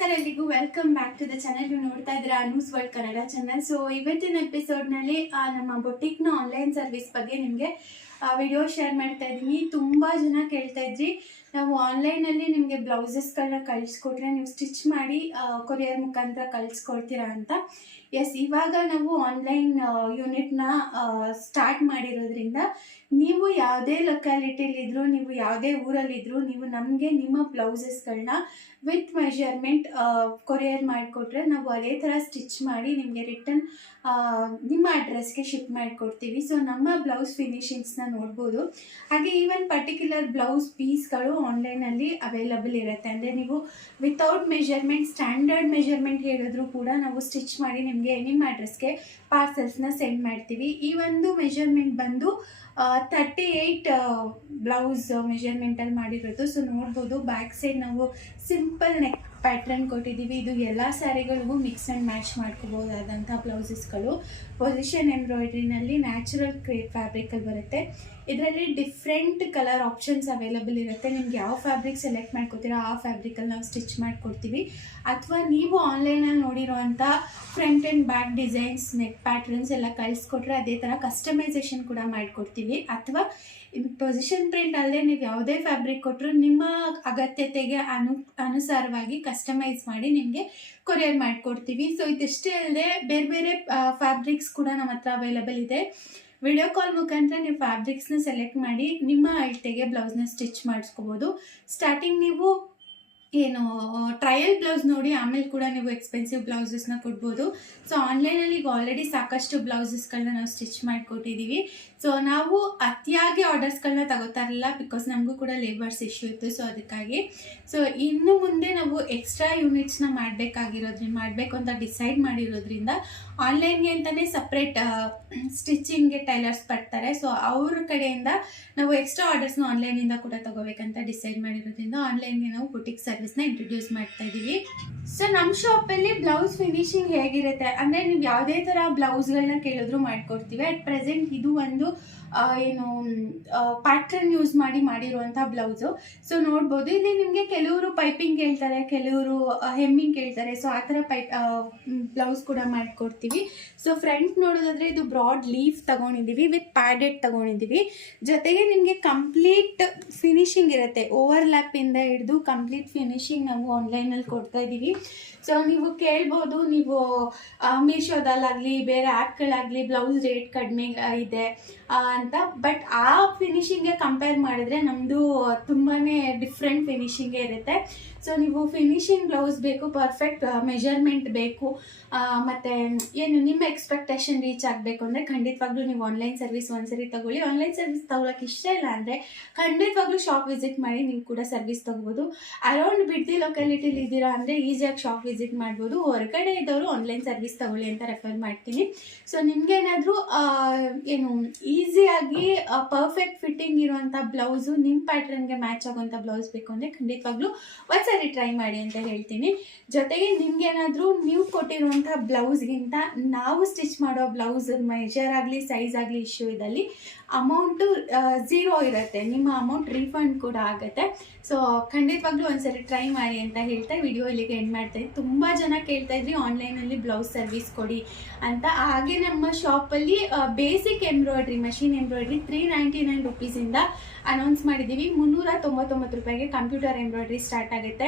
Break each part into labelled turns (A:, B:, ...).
A: ನಮಸ್ಕಾರ ಎಲ್ರಿಗೂ. Welcome back to the channel ನೀವು ನೋಡ್ತಾ ಇದ್ದೀರಾ news world Kannada channel so ಇವತ್ತಿನ ಎಪಿಸೋಡ್ನಲ್ಲಿ ನಮ್ಮ ಬೊಟಿಕ್ನ ಆನ್ಲೈನ್ ಸರ್ವಿಸ್ ಬಗ್ಗೆ ನಿಮಗೆ ವಿಡಿಯೋ ಶೇರ್ ಮಾಡ್ತಾ ಇದ್ದೀನಿ. ತುಂಬ ಜನ ಕೇಳ್ತಾ ಇದ್ರಿ. ನಾವು ಆನ್ಲೈನಲ್ಲಿ ನಿಮಗೆ ಬ್ಲೌಸಸ್ಗಳನ್ನ ಕಳಿಸ್ಕೊಟ್ರೆ ನೀವು ಸ್ಟಿಚ್ ಮಾಡಿ ಕೊರಿಯರ್ ಮುಖಾಂತರ ಕಳಿಸ್ಕೊಡ್ತೀರಾ ಅಂತ. ಎಸ್ ಇವಾಗ ನಾವು ಆನ್ಲೈನ್ ಯೂನಿಟ್ನ ಸ್ಟಾರ್ಟ್ ಮಾಡಿರೋದ್ರಿಂದ ನೀವು ಯಾವುದೇ ಲೊಕ್ಯಾಲಿಟಿಲಿದ್ರು ನೀವು ಯಾವುದೇ ಊರಲ್ಲಿದ್ದರೂ ನೀವು ನಮಗೆ ನಿಮ್ಮ ಬ್ಲೌಸಸ್ಗಳನ್ನ ವಿತ್ ಮೆಷರ್ಮೆಂಟ್ ಕೊರಿಯರ್ ಮಾಡಿಕೊಟ್ರೆ ನಾವು ಅದೇ ಥರ ಸ್ಟಿಚ್ ಮಾಡಿ ನಿಮಗೆ ರಿಟರ್ನ್ ನಿಮ್ಮ ಅಡ್ರೆಸ್ಗೆ ಶಿಫ್ಟ್ ಮಾಡಿಕೊಡ್ತೀವಿ. ಸೊ ನಮ್ಮ ಬ್ಲೌಸ್ ಫಿನಿಶಿಂಗ್ಸ್ನ ನೋಡ್ಬೋದು. ಹಾಗೆ ಈವನ್ ಪರ್ಟಿಕ್ಯುಲರ್ ಬ್ಲೌಸ್ ಪೀಸ್ಗಳು ಆನ್ಲೈನಲ್ಲಿ ಅವೈಲಬಲ್ ಇರುತ್ತೆ. ಅಂದರೆ ನೀವು ವಿತೌಟ್ ಮೆಷರ್ಮೆಂಟ್ ಸ್ಟ್ಯಾಂಡರ್ಡ್ ಮೆಷರ್ಮೆಂಟ್ ಹೇಳಿದ್ರು ಕೂಡ ನಾವು ಸ್ಟಿಚ್ ಮಾಡಿ ನಿಮಗೆ ನಿಮ್ಮ ಅಡ್ರೆಸ್ಗೆ ಪಾರ್ಸಲ್ಸ್ನ ಸೆಂಡ್ ಮಾಡ್ತೀವಿ. ಈ ಒಂದು ಮೆಷರ್ಮೆಂಟ್ ಬಂದು ತರ್ಟಿ ಏಯ್ಟ್ ಬ್ಲೌಸ್ ಮೆಷರ್ಮೆಂಟಲ್ಲಿ ಮಾಡಿರೋದು. ಸೊ ನೋಡ್ಬೋದು ಬ್ಯಾಕ್ ಸೈಡ್ ನಾವು ಸಿಂಪಲ್ ನೆಕ್ ಪ್ಯಾಟ್ರನ್ ಕೊಟ್ಟಿದ್ದೀವಿ. ಇದು ಎಲ್ಲ ಸ್ಯಾರಿಗಳಿಗೂ ಮಿಕ್ಸ್ ಆ್ಯಂಡ್ ಮ್ಯಾಚ್ ಮಾಡ್ಕೋಬೋದಾದಂಥ ಬ್ಲೌಸಸ್ಗಳು. ಪೊಸಿಷನ್ ಎಂಬ್ರಾಯ್ಡ್ರಿನಲ್ಲಿ ನ್ಯಾಚುರಲ್ ಕ್ರೇ ಫ್ಯಾಬ್ರಿಕಲ್ಲಿ ಬರುತ್ತೆ. ಇದರಲ್ಲಿ ಡಿಫ್ರೆಂಟ್ ಕಲರ್ ಆಪ್ಷನ್ಸ್ ಅವೈಲಬಲ್ ಇರುತ್ತೆ. ನಿಮ್ಗೆ ಯಾವ ಫ್ಯಾಬ್ರಿಕ್ ಸೆಲೆಕ್ಟ್ ಮಾಡ್ಕೋತೀರೋ ಆ ಫ್ಯಾಬ್ರಿಕಲ್ಲಿ ನಾವು ಸ್ಟಿಚ್ ಮಾಡಿಕೊಡ್ತೀವಿ. ಅಥವಾ ನೀವು ಆನ್ಲೈನಲ್ಲಿ ನೋಡಿರೋವಂಥ front and back designs neck patterns ಎಲ್ಲ ಕಳಿಸ್ಕೊಟ್ರೆ ಅದೇ ಥರ ಕಸ್ಟಮೈಸೇಷನ್ ಕೂಡ ಮಾಡಿಕೊಡ್ತೀವಿ. ಅಥವಾ ಪೊಸಿಷನ್ ಪ್ರಿಂಟ್ ಅಲ್ಲದೆ ನೀವು ಯಾವುದೇ ಫ್ಯಾಬ್ರಿಕ್ ಕೊಟ್ಟರು ನಿಮ್ಮ ಅಗತ್ಯತೆಗೆ ಅನು, ಅನುಸಾರವಾಗಿ ಕಸ್ಟಮೈಸ್ ಮಾಡಿ ನಿಮಗೆ ಕೊರಿಯರ್ ಮಾಡಿಕೊಡ್ತೀವಿ. ಸೊ ಇದಿಷ್ಟೇ ಅಲ್ಲದೆ ಬೇರೆ ಬೇರೆ ಫ್ಯಾಬ್ರಿಕ್ಸ್ ಕೂಡ ನಮ್ಮ ಹತ್ರ ಅವೈಲಬಲ್ ಇದೆ. ವಿಡಿಯೋ ಕಾಲ್ ಮುಖಾಂತರ ನೀವು ಫ್ಯಾಬ್ರಿಕ್ಸ್ನ ಸೆಲೆಕ್ಟ್ ಮಾಡಿ ನಿಮ್ಮ ಅಳತೆಗೆ ಬ್ಲೌಸ್ನ ಸ್ಟಿಚ್ ಮಾಡಿಸ್ಕೋಬೋದು. ಸ್ಟಾರ್ಟಿಂಗ್ ನೀವು ಏನು ಟ್ರಯಲ್ ಬ್ಲೌಸ್ ನೋಡಿ ಆಮೇಲೆ ಕೂಡ ನೀವು ಎಕ್ಸ್ಪೆನ್ಸಿವ್ ಬ್ಲೌಸಸ್ನ ಕೊಡ್ಬೋದು. ಸೊ ಆನ್ಲೈನಲ್ಲಿ ಈಗ ಆಲ್ರೆಡಿ ಸಾಕಷ್ಟು ಬ್ಲೌಸಸ್ಗಳನ್ನ ನಾವು ಸ್ಟಿಚ್ ಮಾಡಿಕೊಟ್ಟಿದ್ದೀವಿ ಸೊ ನಾವು ಅತಿಯಾಗಿ ಆರ್ಡರ್ಸ್ಗಳನ್ನ ತಗೋತಾ ಇರಲಿಲ್ಲ ಬಿಕಾಸ್ ನಮಗೂ ಕೂಡ ಲೇಬರ್ಸ್ ಇಶ್ಯೂ ಇತ್ತು. ಸೊ ಅದಕ್ಕಾಗಿ. ಸೊ ಇನ್ನು ಮುಂದೆ ನಾವು ಎಕ್ಸ್ಟ್ರಾ ಯೂನಿಟ್ಸ್ನ ಮಾಡಬೇಕಾಗಿರೋದ್ರಿಂದ ಮಾಡಬೇಕು ಅಂತ ಡಿಸೈಡ್ ಮಾಡಿರೋದ್ರಿಂದ ಆನ್ಲೈನ್ಗೆ ಅಂತಲೇ ಸಪ್ರೇಟ್ ಸ್ಟಿಚಿಂಗ್ಗೆ ಟೈಲರ್ಸ್ ಪಡ್ತಾರೆ ಸೊ ಅವ್ರ ಕಡೆಯಿಂದ ನಾವು ಎಕ್ಸ್ಟ್ರಾ ಆರ್ಡರ್ಸ್ನ ಆನ್ಲೈನಿಂದ ಕೂಡ ತಗೋಬೇಕಂತ ಡಿಸೈಡ್ ಮಾಡಿರೋದ್ರಿಂದ ಆನ್ಲೈನ್ಗೆ ನಾವು ಬುಟಿಕ್ ಸರ್ವಿಸ್ನ ಇಂಟ್ರೊಡ್ಯೂಸ್ ಮಾಡ್ತಾ ಇದ್ದೀವಿ ಸೊ ನಮ್ಮ ಶಾಪಲ್ಲಿ ಬ್ಲೌಸ್ ಫಿನಿಶಿಂಗ್ ಹೇಗಿರುತ್ತೆ? ಅಂದರೆ ನೀವು ಯಾವುದೇ ಥರ ಬ್ಲೌಸ್ಗಳನ್ನ ಕೇಳಿದ್ರು ಮಾಡಿಕೊಡ್ತೀವಿ. ಅಟ್ ಪ್ರೆಸೆಂಟ್ ಇದು ಒಂದು ಏನು ಪ್ಯಾಟ್ರನ್ ಯೂಸ್ ಮಾಡಿ ಮಾಡಿರುವಂಥ ಬ್ಲೌಸು ಸೊ ನೋಡ್ಬೋದು, ಇಲ್ಲಿ ನಿಮಗೆ ಕೆಲವರು ಪೈಪಿಂಗ್ ಕೇಳ್ತಾರೆ, ಕೆಲವರು ಹೆಮ್ಮಿಂಗ್ ಕೇಳ್ತಾರೆ. ಸೊ ಆ ಥರ ಪೈಪ್ ಬ್ಲೌಸ್ ಕೂಡ ಮಾಡಿಕೊಡ್ತೀವಿ. ಸೊ ಫ್ರಂಟ್ ನೋಡೋದಾದರೆ ಇದು ಬ್ರಾಡ್ ಲೀಫ್ ತಗೊಂಡಿದ್ದೀವಿ ವಿತ್ ಪ್ಯಾಡೆಡ್ ತಗೊಂಡಿದ್ದೀವಿ. ಜೊತೆಗೆ ನಿಮಗೆ ಕಂಪ್ಲೀಟ್ ಫಿನಿಶಿಂಗ್ ಇರುತ್ತೆ. ಓವರ್ ಲ್ಯಾಪಿಂದ ಹಿಡಿದು ಕಂಪ್ಲೀಟ್ ಫಿನಿಶಿಂಗ್ ನಾವು ಆನ್ಲೈನಲ್ಲಿ ಕೊಡ್ತಾ ಇದ್ದೀವಿ. ಸೊ ನೀವು ಕೇಳ್ಬೋದು, ನೀವು ಮೀಶೋದಲ್ಲಾಗಲಿ ಬೇರೆ ಆ್ಯಪ್ಗಳಾಗಲಿ ಬ್ಲೌಸ್ ರೇಟ್ ಕಡಿಮೆ ಇದೆ. ಅಂತ ಬಟ್ ಆ ಫಿನಿಶಿಂಗ್ಗೆ ಕಂಪೇರ್ ಮಾಡಿದ್ರೆ ನಮ್ಮದು ತುಂಬಾ ಡಿಫ್ರೆಂಟ್ ಫಿನಿಶಿಂಗೇ ಇರುತ್ತೆ. ಸೊ ನೀವು ಫಿನಿಶಿಂಗ್ ಬ್ಲೌಸ್ ಬೇಕು ಪರ್ಫೆಕ್ಟ್ ಮೆಜರ್ಮೆಂಟ್ ಬೇಕು ಮತ್ತು ಏನು ನಿಮ್ಮ ಎಕ್ಸ್ಪೆಕ್ಟೇಷನ್ ರೀಚ್ ಆಗಬೇಕು ಅಂದರೆ ಖಂಡಿತವಾಗ್ಲೂ ನೀವು ಆನ್ಲೈನ್ ಸರ್ವಿಸ್ ಒಂದ್ಸರಿ ತಗೊಳ್ಳಿ. ಆನ್ಲೈನ್ ಸರ್ವಿಸ್ ತಗೊಳಕ್ಕೆ ಇಷ್ಟ ಇಲ್ಲ ಅಂದರೆ ಖಂಡಿತವಾಗ್ಲೂ ಶಾಪ್ ವಿಸಿಟ್ ಮಾಡಿ ನೀವು ಕೂಡ ಸರ್ವಿಸ್ ತಗೋಬೋದು. ಅರೌಂಡ್ ಬಿಡ್ದಿ ಲೊಕ್ಯಾಲಿಟಿಲಿ ಇದ್ದೀರಾ ಅಂದರೆ ಈಸಿಯಾಗಿ ಶಾಪ್ ವಿಸಿಟ್ ಮಾಡ್ಬೋದು. ಹೊರಗಡೆ ಇದ್ದವರು ಆನ್ಲೈನ್ ಸರ್ವಿಸ್ ತಗೊಳ್ಳಿ ಅಂತ ರೆಫರ್ ಮಾಡ್ತೀನಿ. ಸೊ ನಿಮ್ಗೇನಾದರೂ ಏನು ಈಸಿಯಾಗಿ ಪರ್ಫೆಕ್ಟ್ ಫಿಟ್ಟಿಂಗ್ ಇರುವಂಥ ಬ್ಲೌಸು ನಿಮ್ಮ ಪ್ಯಾಟ್ರನ್ಗೆ ಮ್ಯಾಚ್ ಆಗುವಂಥ ಬ್ಲೌಸ್ ಬೇಕು ಅಂದರೆ ಖಂಡಿತವಾಗ್ಲೂ ಒಂದ್ಸರಿ ಟ್ರೈ ಮಾಡಿ ಅಂತ ಹೇಳ್ತೀನಿ. ಜೊತೆಗೆ ನಿಮ್ಗೇನಾದರೂ ನೀವು ಕೊಟ್ಟಿರುವಂಥ ಬ್ಲೌಸ್ಗಿಂತ ನಾವು ಸ್ಟಿಚ್ ಮಾಡೋ ಬ್ಲೌಸ್ ಮೆಜರ್ ಆಗಲಿ ಸೈಜ್ ಆಗಲಿ ಇಶ್ಯೂ ಇದ್ದಲ್ಲಿ ಅಮೌಂಟು ಝೀರೋ ಇರುತ್ತೆ. ನಿಮ್ಮ ಅಮೌಂಟ್ ರೀಫಂಡ್ ಕೂಡ ಆಗುತ್ತೆ. ಸೊ ಖಂಡಿತವಾಗ್ಲೂ ಒಂದ್ಸರಿ ಟ್ರೈ ಮಾಡಿ ಅಂತ ಹೇಳ್ತಾ ವಿಡಿಯೋ ಇಲ್ಲಿಗೆ ಎಂಡ್ ಮಾಡ್ತಾ ಇದ್ದೀನಿ ತುಂಬ ಜನ ಕೇಳ್ತಾ ಇದ್ರಿ ಆನ್ಲೈನಲ್ಲಿ ಬ್ಲೌಸ್ ಸರ್ವಿಸ್ ಕೊಡಿ ಅಂತ. ಹಾಗೆ ನಮ್ಮ ಶಾಪಲ್ಲಿ basic embroidery machine embroidery three ninety nine ರುಪೀಸಿಂದ announce ಮಾಡಿದ್ದೀವಿ. ಮುನ್ನೂರ ತೊಂಬತ್ತೊಂಬತ್ತು ರೂಪಾಯಿಗೆ ಕಂಪ್ಯೂಟರ್ ಎಂಬ್ರಾಯ್ಡ್ರಿ ಸ್ಟಾರ್ಟ್ ಆಗುತ್ತೆ.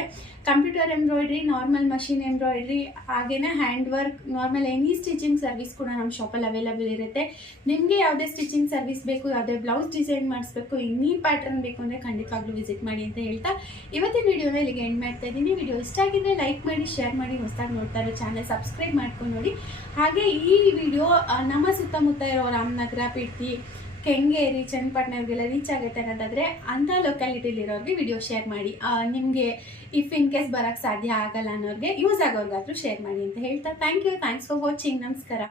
A: Computer embroidery normal machine embroidery ಹಾಗೇನೆ hand work normal any stitching service ಕೂಡ ನಮ್ಮ ಶಾಪಲ್ಲಿ ಅವೈಲಬಲ್ ಇರುತ್ತೆ. ನಿಮಗೆ ಯಾವುದೇ ಸ್ಟಿಚಿಂಗ್ ಸರ್ವಿಸ್ ಬೇಕು, ಯಾವುದೇ ಬ್ಲೌಸ್ ಡಿಸೈನ್ ಮಾಡಿಸ್ಬೇಕು ಇನ್ನಿ ಪ್ಯಾಟರ್ನ್ ಬೇಕು ಅಂದರೆ ಖಂಡಿತವಾಗ್ಲೂ ವಿಸಿಟ್ ಮಾಡಿ ಅಂತ ಹೇಳ್ತಾ ಇವತ್ತಿನ ವಿಡಿಯೋನ ಇಲ್ಲಿಗೆ ಎಂಡ್ ಮಾಡ್ತಾ ಇದ್ದೀನಿ. ವಿಡಿಯೋ ಇಷ್ಟ ಆಗಿದ್ರೆ ಲೈಕ್ ಮಾಡಿ ಶೇರ್ ಮಾಡಿ, ಹೊಸದಾಗಿ ನೋಡ್ತಾ ಇರೋ ಚಾನಲ್ ಸಬ್ಸ್ಕ್ರೈಬ್ ಮಾಡ್ಕೊಂಡು ನೋಡಿ. ಹಾಗೆ ಈ ವಿಡಿಯೋ ನಮ್ಮ ಸುತ್ತಮುತ್ತ ಇರೋ ರಾಮನಗರ ಪಿಡ್ತಿ ಕೆಂಗೇರಿ ಚನ್ನಪಟ್ಟಣಗೆಲ್ಲ ರೀಚ್ ಆಗುತ್ತೆ ಅನ್ನೋದಾದರೆ ಅಂಥ ಲೊಕ್ಯಾಲಿಟಿಲಿರೋರಿಗೆ ವಿಡಿಯೋ ಶೇರ್ ಮಾಡಿ. ನಿಮಗೆ ಇಫ್ ಇನ್ ಕೇಸ್ ಬರೋಕ್ಕೆ ಸಾಧ್ಯ ಆಗಲ್ಲ ಅನ್ನೋರಿಗೆ ಯೂಸ್ ಆಗೋರ್ಗಾದ್ರೂ ಶೇರ್ ಮಾಡಿ ಅಂತ ಹೇಳ್ತಾ. Thank you thanks for watching ನಮಸ್ಕಾರ.